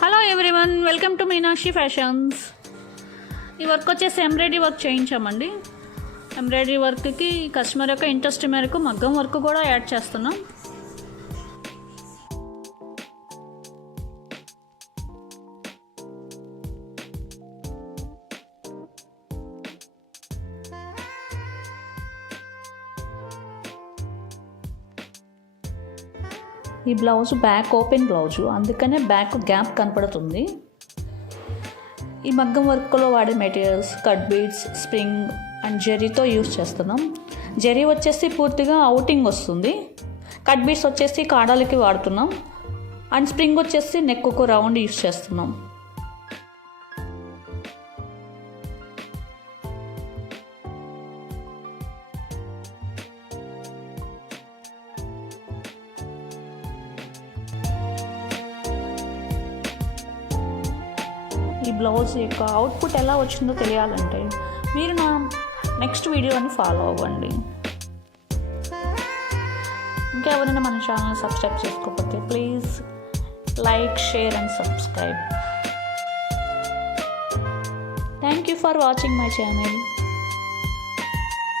Hello everyone, welcome to Meenakshi fashions. ఈ work వచ్చేసి embroidery work చేయించామండి. ఎంబ్రాయిడరీ వర్క్కి కస్టమర్ యొక్క ఇంట్రెస్ట్ మేరకు మగ్గం వర్క్ కూడా యాడ్ చేస్తున్నాం. ఈ బ్లౌజ్ బ్యాక్ ఓపెన్ బ్లౌజు, అందుకనే బ్యాక్ గ్యాప్ కనపడుతుంది. ఈ మగ్గం వర్క్లో వాడే materials cut beads, spring and జెరీతో యూస్ చేస్తున్నాం. జెరీ వచ్చేసి పూర్తిగా అవుటింగ్ వస్తుంది. కట్ బీడ్స్ వచ్చేసి కాడాలకి వాడుతున్నాం. అండ్ స్ప్రింగ్ వచ్చేసి నెక్కు రౌండ్ యూస్ చేస్తున్నాం. ఈ బ్లౌజ్ యొక్క అవుట్పుట్ ఎలా వచ్చిందో తెలియాలంటే మీరు నా నెక్స్ట్ వీడియోని ఫాలో అవ్వండి. ఇంకా ఎవరైనా మన ఛానల్ని సబ్స్క్రైబ్ చేసుకోకపోతే please like, share and subscribe. Thank you for watching my channel.